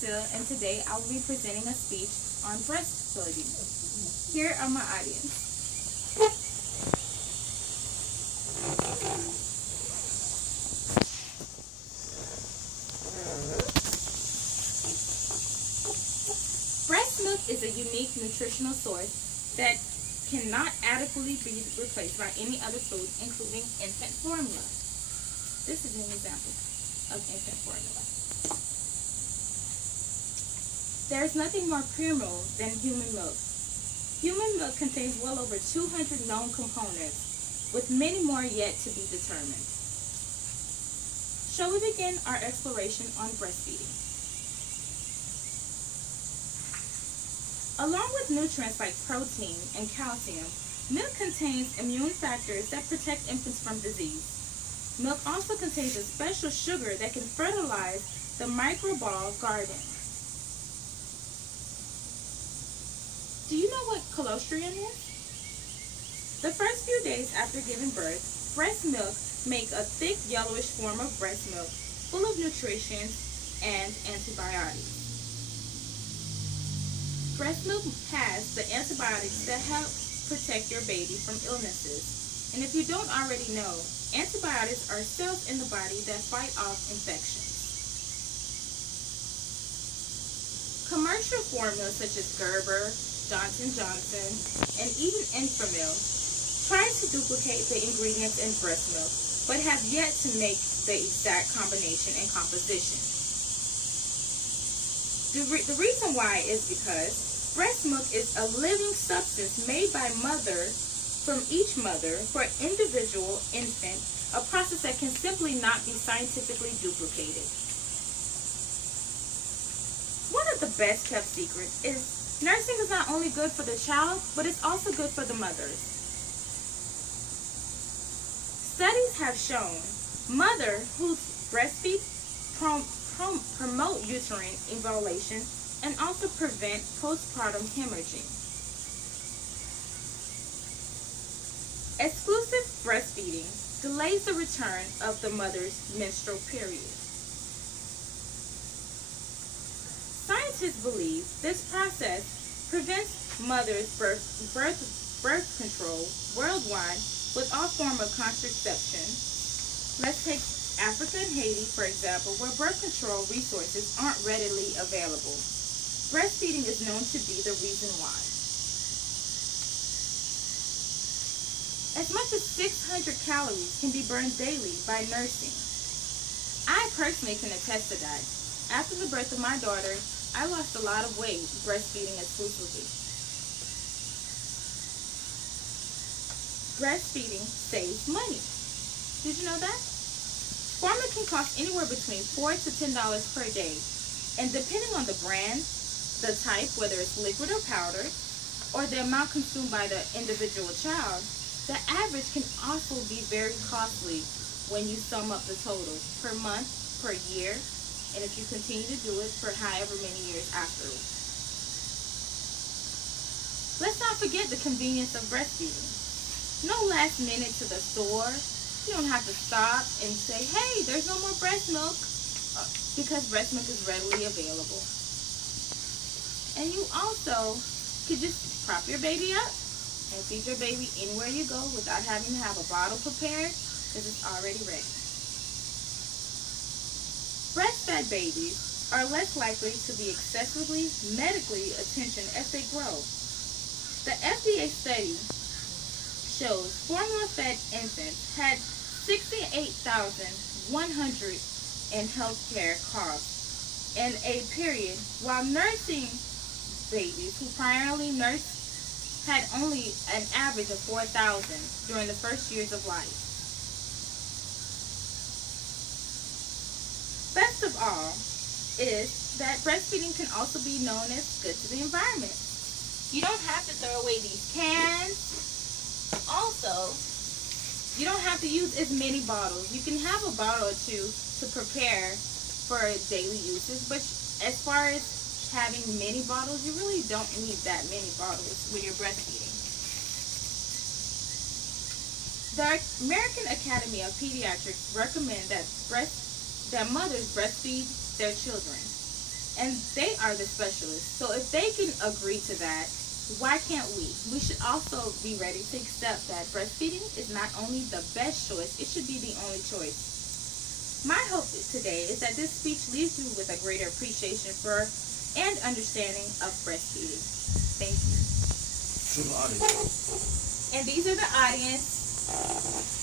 Cecile, and today I will be presenting a speech on breastfeeding. Here are my audience. Breast milk is a unique nutritional source that cannot adequately be replaced by any other food, including infant formula. This is an example of infant formula. There is nothing more primal than human milk. Human milk contains well over 200 known components, with many more yet to be determined. Shall we begin our exploration on breastfeeding? Along with nutrients like protein and calcium, milk contains immune factors that protect infants from disease. Milk also contains a special sugar that can fertilize the microbial garden. Do you know what colostrum is? The first few days after giving birth, breast milk make a thick yellowish form of breast milk full of nutrition and antibiotics. Breast milk has the antibiotics that help protect your baby from illnesses. And if you don't already know, antibiotics are cells in the body that fight off infections. Commercial formulas such as Gerber, Johnson & Johnson, and even Enfamil try to duplicate the ingredients in breast milk, but have yet to make the exact combination and composition. The reason why is because breast milk is a living substance made by from each mother for individual infant, a process that can simply not be scientifically duplicated. One of the best kept secrets is nursing is not only good for the child, but it's also good for the mothers. Studies have shown mothers who breastfeed promote uterine involution and also prevent postpartum hemorrhaging. Exclusive breastfeeding delays the return of the mother's menstrual period. Scientists believe this process prevents mothers' birth control worldwide with all forms of contraception. Let's take Africa and Haiti, for example, where birth control resources aren't readily available. Breastfeeding is known to be the reason why. As much as 600 calories can be burned daily by nursing. I personally can attest to that. After the birth of my daughter, I lost a lot of weight breastfeeding exclusively. Breastfeeding saves money. Did you know that? Formula can cost anywhere between $4 to $10 per day, and depending on the brand, the type, whether it's liquid or powdered, or the amount consumed by the individual child, the average can also be very costly when you sum up the totals per month, per year, and if you continue to do it for however many years afterwards. Let's not forget the convenience of breastfeeding. No last minute to the store. You don't have to stop and say, hey, there's no more breast milk, because breast milk is readily available. And you also could just prop your baby up and feed your baby anywhere you go without having to have a bottle prepared, because it's already ready. Breastfed babies are less likely to be excessively medically attention as they grow. The FDA study shows formula-fed infants had $68,100 in healthcare costs in a period, while nursing babies who primarily nursed had only an average of $4,000 during the first years of life. Best of all is that breastfeeding can also be known as good to the environment. You don't have to throw away these cans. Also, you don't have to use as many bottles. You can have a bottle or two to prepare for daily uses, but as far as having many bottles, you really don't need that many bottles when you're breastfeeding. The American Academy of Pediatrics recommend that mothers breastfeed their children. and they are the specialists. So if they can agree to that, why can't we? We should also be ready to accept that breastfeeding is not only the best choice, it should be the only choice. My hope today is that this speech leaves you with a greater appreciation for and understanding of breastfeeding. Thank you. To the audience. And these are the audience.